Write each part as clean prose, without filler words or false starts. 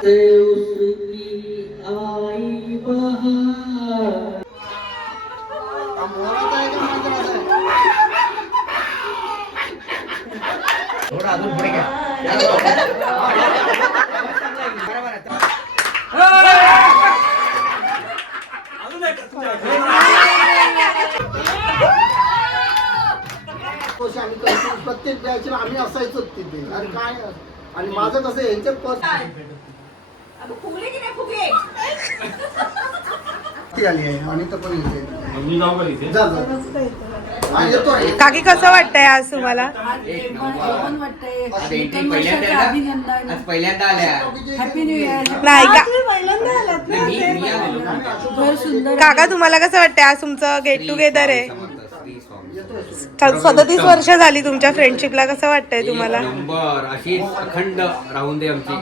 थोडा अजून पुढे घ्या. प्रत्येक बॅचला आम्ही असायचो तिथे. आणि काय आणि माझं कसं यांचे आली आहे आणि तर पण काकी कसं वाटतंय आज तुम्हाला? पहिल्यांदा आल्या. नाही का काका तुम्हाला कसं वाटतंय आज तुमचं गेट टुगेदर आहे? 37 वर्ष झाली तुमच्या फ्रेंडशिपला. कसं वाटतंय तुम्हाला? नंबर अशीच अखंड राहून दे आमची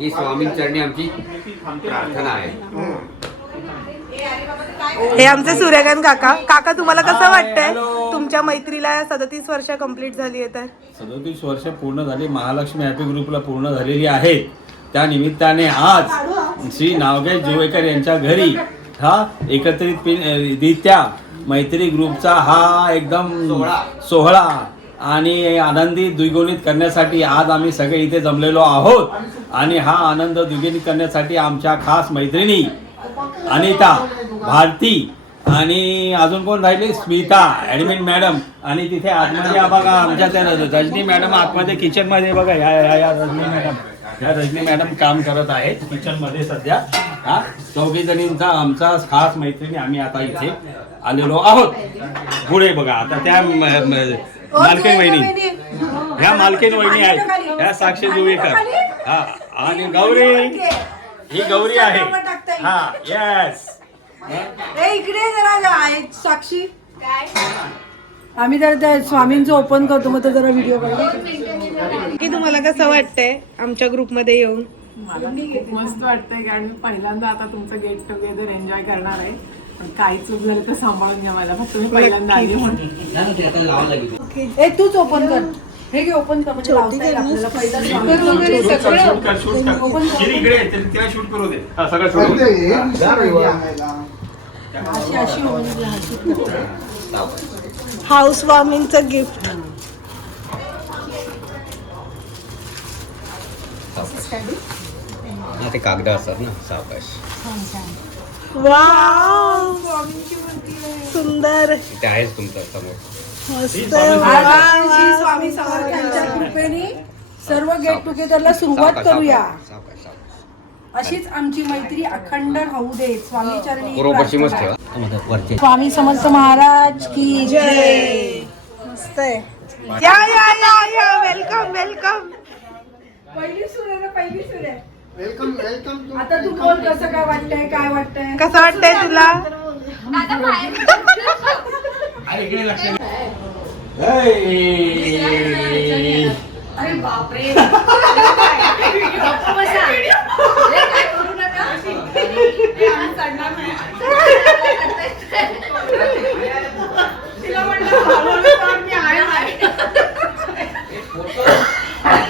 ही स्वामींचरणी आमची प्रार्थना आहे. हे आमचे सूर्यकांत काका. काका तुम्हाला कसं वाटतंय तुमच्या मैत्रीला 37 वर्ष कंप्लीट झाली आहे तर? 37 वर्ष पूर्ण झाली. महालक्ष्मी हॅपी ग्रुपला पूर्ण झालेली आहेत. त्या निमित्ताने आज श्री नावगे जुवेकर यांच्या घरी हा एकत्रितरित्या मैत्री ग्रुपचा हा एकदम सोहळा आणि आनंदी द्विगुणित करण्यासाठी आज आम्ही सगळे इथे जमलेलो आहोत. आणि हा आनंद द्विगुणित करण्यासाठी आमच्या खास मैत्रिणी अनिता, भारती आणि अजून कोण राहिले, स्मिता ॲडमिन मॅडम. आणि तिथे आतमध्ये बघा आमच्या त्या रजनी मॅडम आतमध्ये किचनमध्ये बघा. या रजनी मॅडम काम करत आहेत किचनमध्ये सध्या. हा चौघी जणींचा आमचा खास मैत्रिणी आम्ही आता इथे आलेलो आहोत. पुढे बघा आता त्या मालकीन वहिनी, ह्या मालकीन वहिनी आहेत, ह्या साक्षी जुवेकर. हा आणि गौरी, ही गौरी आहे. हा येस इकडे जरा साक्षी. आम्ही तर त्या स्वामींचं ओपन करतो मग जरा व्हिडिओ काढतो. की तुम्हाला कसं वाटतंय आमच्या ग्रुपमध्ये येऊन? मला खूप मस्त वाटतंय कारण पहिल्यांदा आता तुमचं गेट टुगेदर एन्जॉय करणार आहे. काही चूक झाली तर सांभाळून घ्या मला. फक्त मी पहिल्यांदा आली म्हणून. तूच ओपन कर. हे घे ओपन कर म्हणजे लावता येईल आपल्याला. पहिला हाऊस वार्मिंगचं गिफ्ट. ते कागद असतात ना सावकाश. वाव सुंदर. ते आहेच तुमच्या समोर. मस्त. स्वामी समर्थांच्या कृपेने सर्व गेट टुगेदरला सुरुवात करूया. अशीच आमची मैत्री अखंड राहू दे. स्वामी चरणी. स्वामी समर्थ महाराज की जय. मस्त आहे. या वेलकम वेलकम. पहिली सूर आहे, पहिली सूर आहे. Welcome welcome. आता तू बोल कसं काय वाटतंय, काय वाटतंय, कसं वाटतंय तुला? अरे बापरे.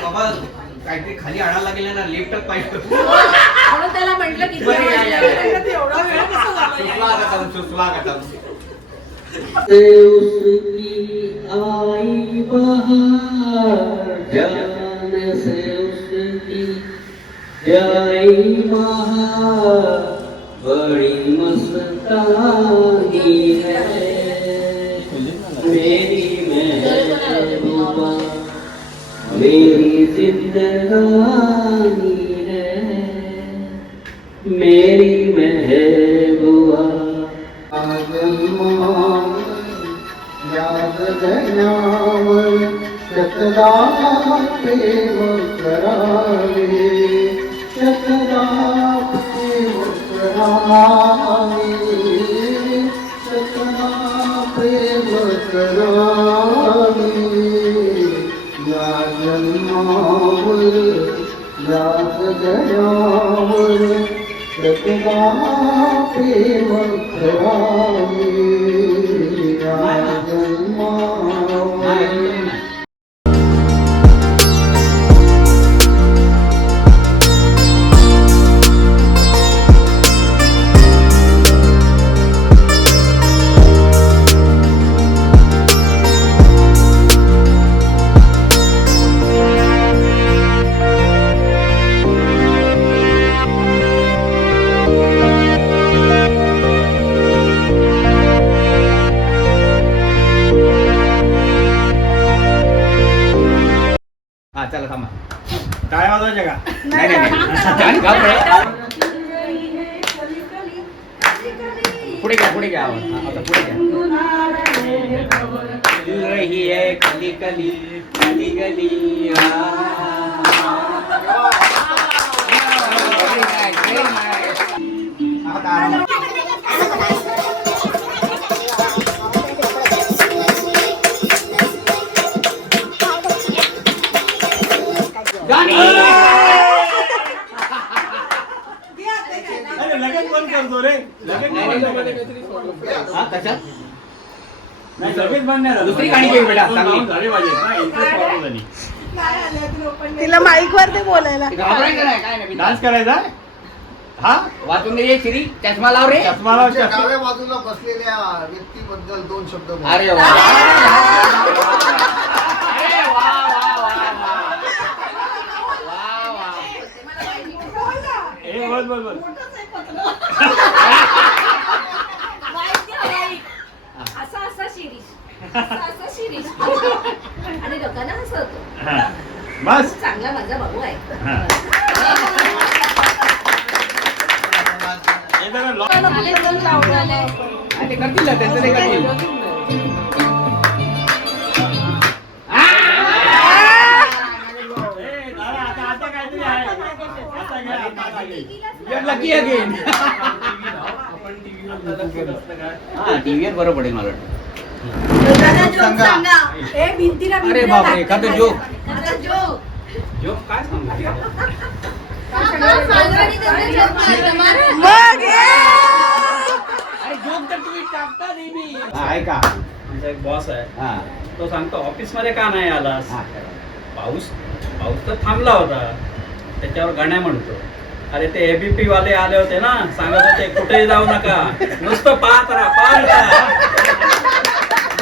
बाबा काहीतरी खाली आणायला लागेल ना. लिफ्ट पाहिजे म्हणून त्याला म्हटलं की एवढा वेळ कसा झाला. सुस्वागतम. आई बहार जान से उसकी जाई बहार बड़ी मस्तानी है मेरी महबूबा मेरी जिंदगानी है मेरी महबूबा. शतदा प्रेम करावे शतदा प्रेम करावे शतदा प्रेम करावे. या जन्मावर या जगण्यावर शतदा प्रेम करावे. का? नाही नाही छान गाव आहे. पुढे घ्या पुढे घ्या आता पुढे घ्या ही आहे कली कली कली गली अरे लगेच बंद करतो रे. लगेच बंद करतो. हा कशात नाही लगेच बंद नाही झालं. दुसरी गाणी घे बेटा, चांगली. झाले पाहिजेत ना. इंटरेस्ट वाढवून झाली. तिला माईक वर ते बोलायला. घाबरायचं नाही काय नाही डान्स करायचा आहे? हा वाचून दे श्री चष्मा लाव रे. चष्मा लाव, तुमच्या चष्मा. डाव्या बाजूला बसलेल्या व्यक्तीबद्दल 2 शब्द बोला. अरे वा अरे वा वा वा वा वा ए, बोल बोल बोल. असा शिरीष असा शिरीष आणि लोकांना हसवतो. हा. बस चांगला माझा भाऊ आहे. हा. हे जरा लॉ- ते करतील ना, त्यांचं ते करतील. ए, दादा, आता काहीतरी आहे. आता घे, आता घे. You're lucky again. हा टीव्हीवर बरं पडेल मला वाटतं. ए भिंतीला अरे बापरे एखादं जोक आता जोक. जोक काय सांगू मग ए! अरे जोक तर तुम्ही टाकता नेहमी. ऐका आमचा एक बॉस आहे हा तो सांगतो ऑफिस मध्ये का नाही आलास. हा पाऊस पाऊस तर थांबला होता. त्याच्यावर गण्या म्हणतो अरे ते एबीपी वाले आले होते ना सांगत होते कुठेही जाऊ नका नुसतं पाहत राहा.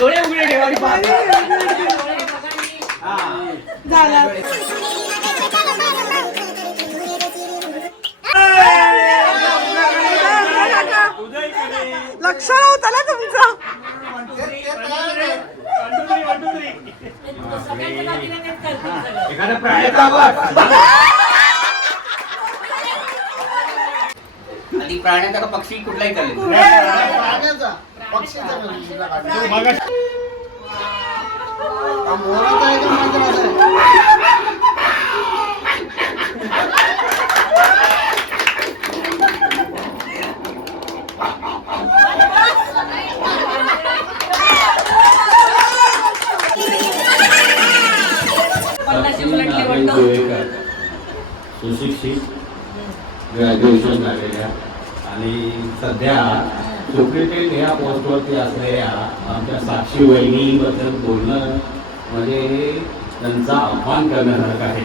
डोळे उघडे ठेवा आणि पाहत राहा. हा. झाला. लक्ष नव्हतं ना तुमचं. एखादा प्राण्याचा आवाज. आधी प्राण्याचा का पक्षी कुठलाही चालेल. प्राण्याचा, पक्षीचा नाही. मगाशी हा मोराचा आहे का मांजराचा आहे? सुशिक्षित ग्रॅज्युएशन झालेल्या आणि सध्या सुप्रिटेंड या पोस्टवरती असलेल्या आमच्या साक्षी वहिनीबद्दल बोलणं म्हणजे त्यांचा अपमान करण्यासारखं आहे.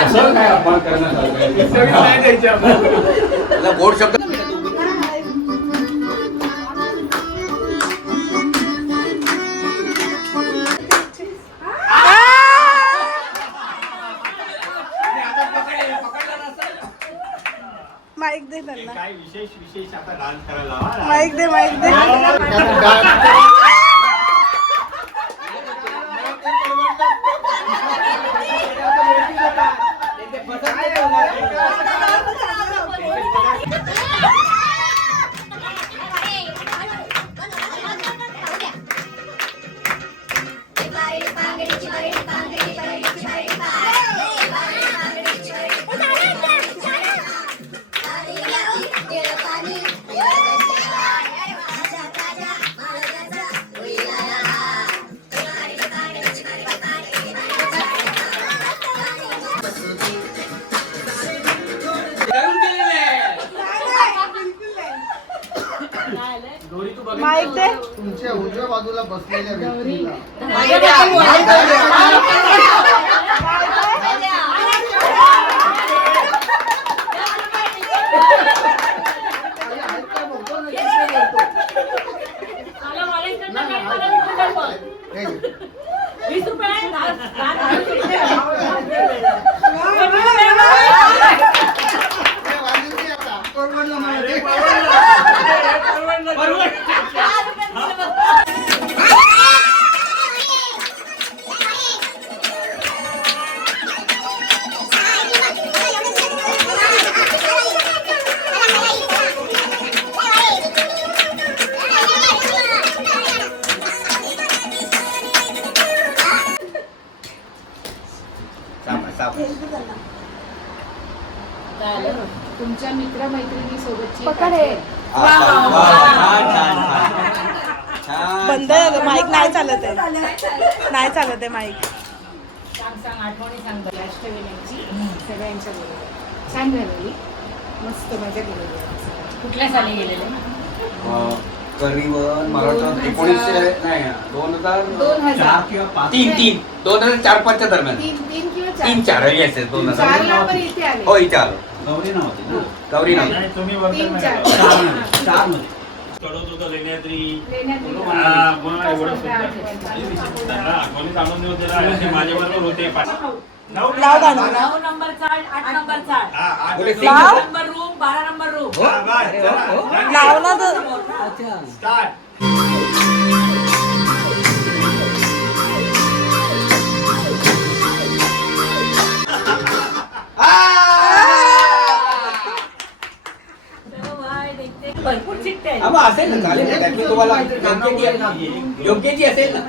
कसं काय अपमान करण्यासारखं आहे ते सांगा. त्याला गोड शब्द माईक दे त्यांना. काय विशेष आता डान्स करायला लावा. माईक दे माईक दे. त्यात डाळ- माईक दे. तुमच्या उजव्या बाजूला बसलेल्या व्यक्तीला हे घे. 20 रुपये हे वाजून घे आता. परवडलं मला ते. आमच्या मित्रमैत्रिणी सोबतची बंद आहे माईक, नाही चालत आहे, नाही चालत आहे माईक. सांग आठवणी सांग अष्टविनायकची सगळ्यांच्या बरोबर छान झालेली, मस्त मजा केलेली. कुठल्या साली गेलेले? करीबन मला वाटतं 1900 नाही 2000 किंवा 3 2004-5च्या दरम्यान, 3 किंवा 3-4 असेल 2000. 4 पण इथे आले. हो इथे आलो. गौरी नव्हती ना. गौरी नव्हती. नाही, तुम्ही 3, 4 चार मध्ये कडवत होतं लेण्याद्री. लेण्याद्री. हा, मग एवढं सुद्धा. कोणीच आणून देऊ दिला, असे माझ्याबरोबर होते. लाव गाणं. 9 नंबर चाळ, 8 नंबर चाळ, हा, आठ बोले, number. 9 number room, 12 number room. हा, बस, चला. लाव ना तर. स्टार्ट. भरपूर चिठ्ठ्या आहेत. हा, मग असेल ना, चालेल ना, त्यातली तुम्हाला योग्य जी असेल ना.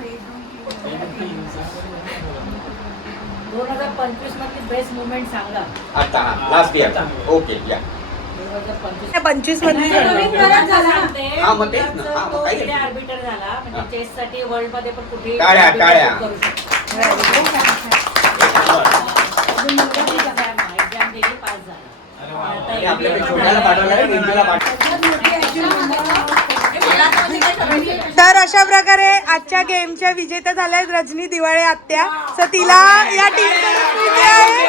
2025 मधली बेस्ट मुवमेंट सांगा. आता लास्ट इयर. ओके या. 2025 25 मध्ये हा, मग तेच ना. हा, मग काही नाही. आर्बिटर झाला म्हणजे चेस साठी वर्ल्ड मध्ये पण कुठे टाळ्या, टाळ्या. एक्झाम दिली, पास झाला. आणि आपल्याकडे छोट्याला पाठवलं आहे, रिंकूला पाठवलं. तर अशा प्रकारे आजच्या गेमच्या विजेत्या झाल्या आहेत रजनी दिवाळे आत्या. सो तिला या टीम मिळते आहे,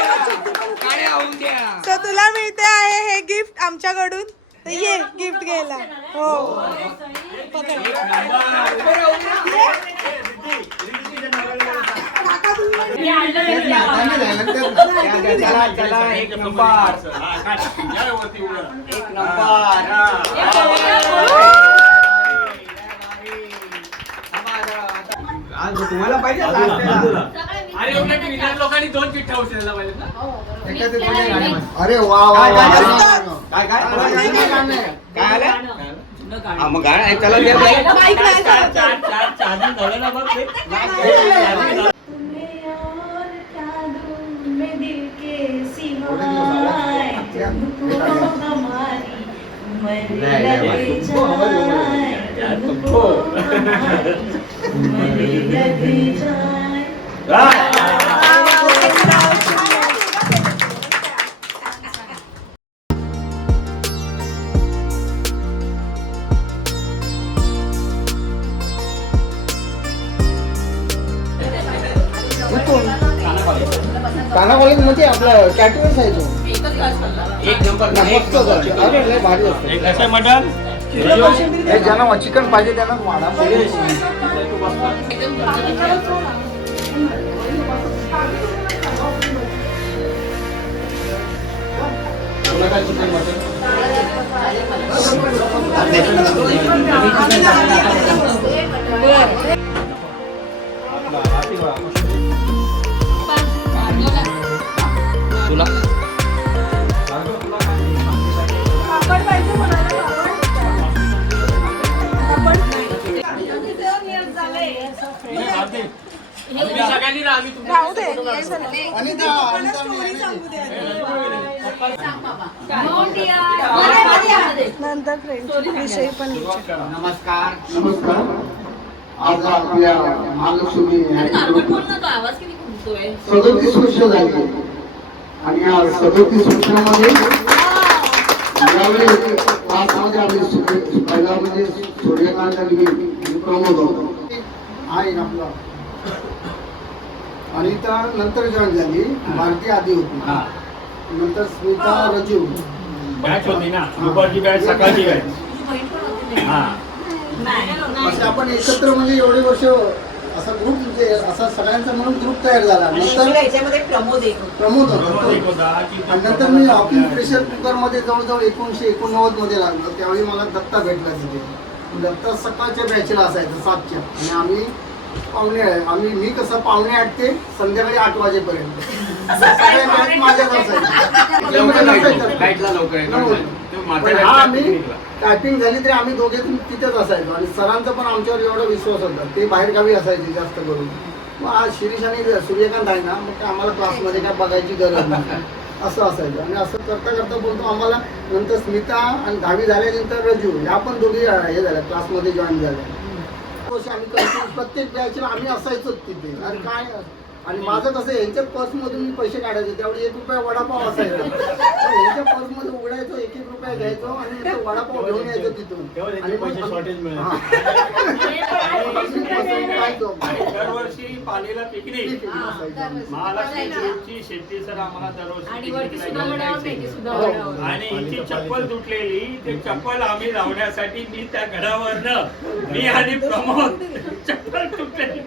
सो तुला मिळते आहे हे गिफ्ट आमच्याकडून. तर ये गिफ्ट घ्यायला. हो चला, एक नंबर. एक नंबर. आज तुम्हाला पाहिजे अरे वा वा काय, काय, वा. काय काय गाणं आहे. काय आलं? हा, मग गाणं आहे, चला द्या बाई. काना कॉलेजमध्ये आपला कॅटवर्स आहे तो. एक नंबर ना, मस्त झालं. अरे लय भारी असतं. मटन हे ज्यांना चिकन पाहिजे त्यांना वाढा. तुला राहू दे. अनिता, नंतर फ्रेंड विषयी पण विचार. नमस्कार. नमस्कार. आज आपल्या महालक्ष्मी आवाज किती घुमतोय. 37 वर्ष झाली आणि या 37 वर्षामध्ये यावेळी क्लासमध्ये आम्ही पहिला म्हणजे सूर्यकांत आणि प्रमोद होतो. आहे आपला अनिता नंतर जॉईन झाली, भारती आधी होती, नंतर स्मिता रजू. बॅच होती ना, दुपारची बॅच, सकाळची बॅच. हा, असे आपण एकत्र म्हणजे एवढे वर्ष असा ग्रुप म्हणजे असा सगळ्यांचा म्हणून ग्रुप तयार झाला. नंतर याच्यामध्ये प्रमोद एक प्रमोद बरोबर एक होतो. होता की आणि नंतर मी हॉकिंग प्रेशर कुकर मध्ये जवळजवळ 1989 मध्ये लागलो. त्यावेळी मला दत्ता भेटला तिथे. दत्ता सकाळच्या बॅचला असायचं 7च्या आणि आम्ही मी कसं 7:45 ते संध्याकाळी 8 वाजेपर्यंत सकाळी match माझ्याच असायची. लाईटला लवकर येतो. पण हा आम्ही टायपिंग झाली तरी आम्ही दोघे तिथेच असायचो आणि सरांचा पण आमच्यावर एवढा विश्वास होता. ते बाहेर गावी असायचे जास्त करून. मग आज शिरीष आणि सूर्यकांत आहे ना, मग काय आम्हाला क्लासमध्ये काय बघायची गरज नाही. असं असायचं. आणि असं करता करता बोलतो आम्हाला नंतर स्मिता आणि 10वी झाल्यानंतर रजू ह्या पण दोघी हे झाल्या क्लासमध्ये जॉईन झाल्या. आम्ही कंटिन्यू प्रत्येक बॅचला आम्ही असायचोच तिथे. आणि काय आणि माझं कसं यांच्या पर्समधून मी पैसे काढायचे त्यावेळी 1 रुपया वडापाव असायचा. यांच्या पर्समध्ये उघडायचो 1-1 रुपया घ्यायचो आणि नंतर वडापाव घेऊन यायचो तिथून. आणि पैसे शॉर्टेज मिळाले. दरवर्षी पालीला पिकनिक महालक्ष्मी ग्रुपची शेट्टी सर आम्हाला दरवर्षी आणि हिची चप्पल तुटलेली ते चप्पल आम्ही लावण्यासाठी मी त्या घरावरनं मी आणि प्रमोद चप्पल तुटलेली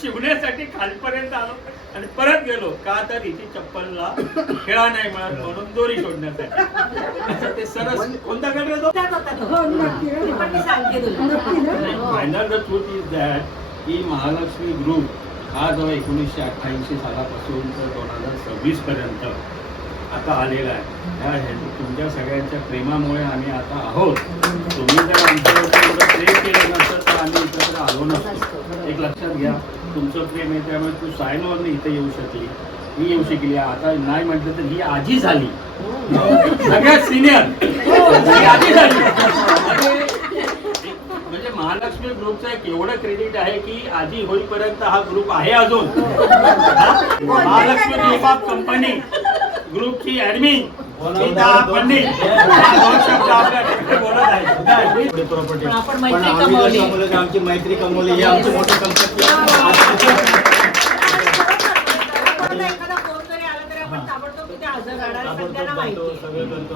शिवण्यासाठी खालपर्यंत आलो आणि परत गेलो. का तर हिची चप्पलला खेळा नाही मिळत म्हणून दोरी शोधण्यासाठी. ते सरस कोणता गड रे तो? Final the truth is that की महालक्ष्मी ग्रुप हा जो 1988 सालापासून तर 2026 पर्यंत आता आलेला आहे. तुमच्या सगळ्यांच्या प्रेमामुळे आम्ही आता आहोत. तुम्ही जर आमच्यावर प्रेम केलं नसतं तर आम्ही एकत्र आलो नसतो. एक लक्षात घ्या, तुमचं प्रेम आहे त्यामुळे तू सायनवरनं इथे येऊ शकली, ही येऊ शकली. आता नाही म्हटलं तर ही आजी झाली, सगळ्यात सिनियर आजी झाली. म्हणजे महालक्ष्मी ग्रुपचं एक एवढं क्रेडिट आहे की आजी होईपर्यंत हा ग्रुप आहे अजून. महालक्ष्मी ग्रुप ऑफ कंपनी ग्रुपची ऍडमिन गीता पंडित दोन शब्द आपल्या बोलत आहे. प्रॉपर्टी आमची मैत्री कमवली ही आमची मोठी संपत्ती.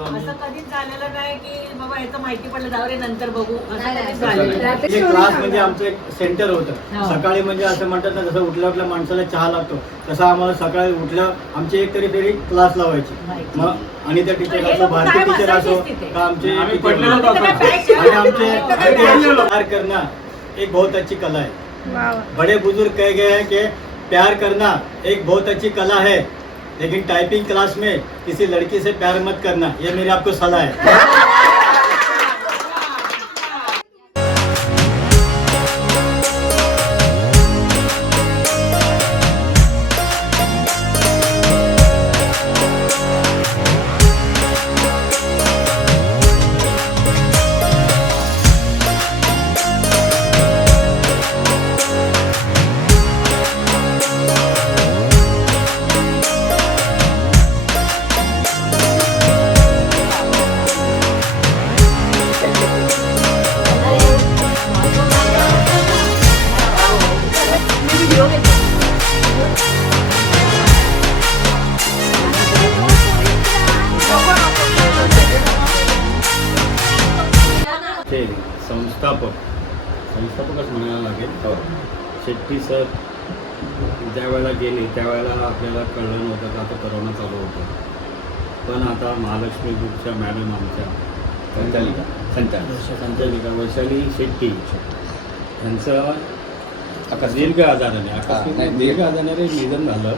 असं कधीच झालेलं नाही की बाबा याचं माहिती पडलं जाऊ रे नंतर बघू. क्लास म्हणजे आमचं एक सेंटर होतं. सकाळी म्हणजे असं म्हणतात ना, जसं उठल्या उठल्या माणसाला चहा लागतो तसं आम्हाला सकाळी उठल्या आमची एक तरी फेरी क्लास लावायची. मग आणि त्या टीचर असो, भारतीय टीचर असो का आमचे आणि आमचे प्यार करना एक बहुत अच्छी कला है. बड़े बुजुर्ग कह गए हैं कि प्यार करना एक बहुत अच्छी कला है, लेकिन टाइपिंग क्लास में किसी लड़की से प्यार मत करना, ये मेरी आपको सलाह है. संस्थापकच म्हणायला लागेल. शेट्टी सर ज्या वेळेला गेले त्यावेळेला आपल्याला कळलं नव्हतं का आता करोना चालू होतं. पण आता महालक्ष्मी ग्रुपच्या मॅडम आमच्या संचालिका वैशाली शेट्टी यांचं दीर्घ आजाराने निधन झालं.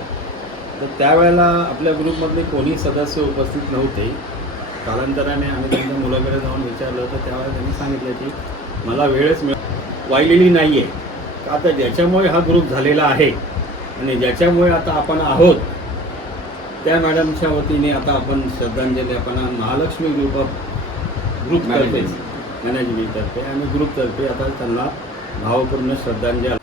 तर त्यावेळेला आपल्या ग्रुपमधले कोणी सदस्य उपस्थित नव्हते. कालांतराने आम्ही त्यांच्या मुलाकडे जाऊन विचारलं तर त्यावेळेला त्यांनी सांगितलं की मला वेळच वाहिलेली नाही आहे. आता ज्याच्यामुळे हा ग्रुप झालेला आहे आणि ज्याच्यामुळे आता आपण आहोत त्या मॅडमच्या वतीने आता आपण श्रद्धांजली आपण महालक्ष्मी ग्रुप मॅनेजमेंटतर्फे आणि ग्रुपतर्फे आता त्यांना भावपूर्ण श्रद्धांजली.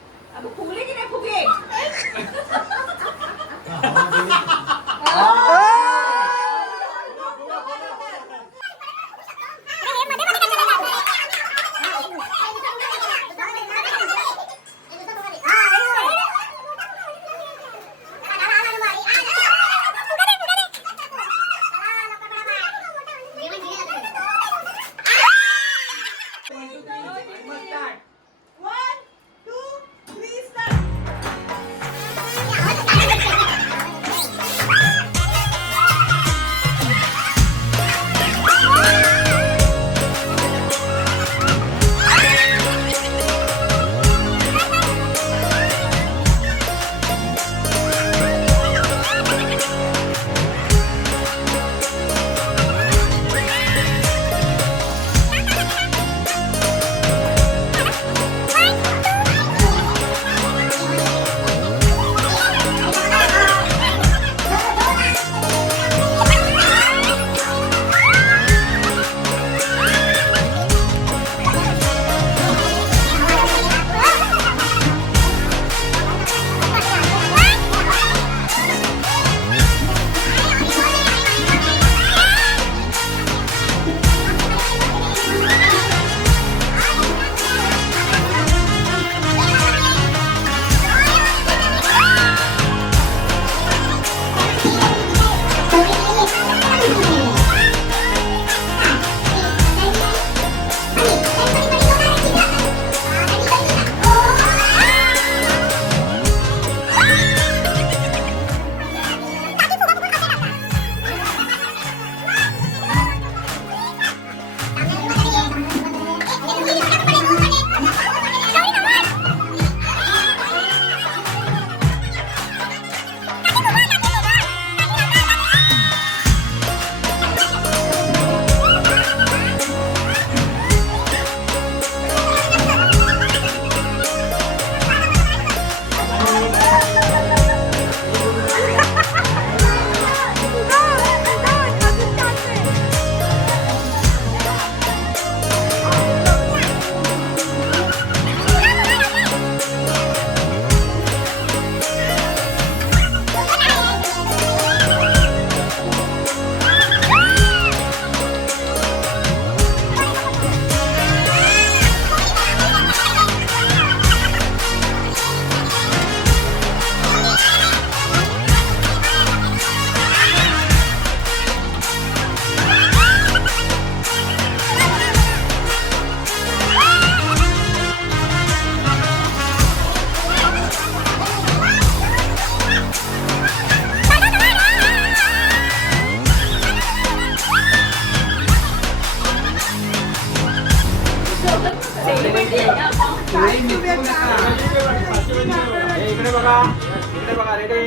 इकडे बघा, इकडे बघा, रेडी.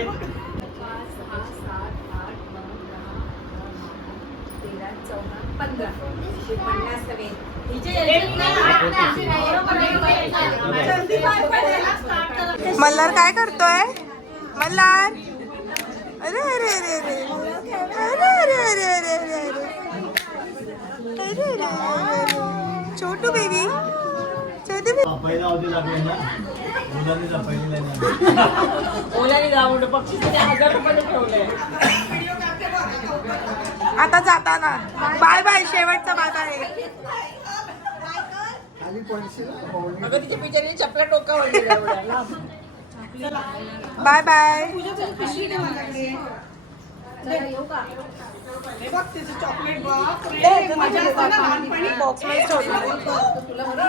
15. मल्हार काय करतोय? मल्हार अरे अरे अरे अरे अरे अरे अरे अरे अरे अरे अरे छोटू बेबी, छोटू बेबी. आता जाताना बाय बाय, शेवटचा बाय बाय. खाली पडशील पाहुणे. Bye bye. चॉकलेट बॉक्स मजा असते ना लहानपणी. बॉक्स मध्ये ठेवलं.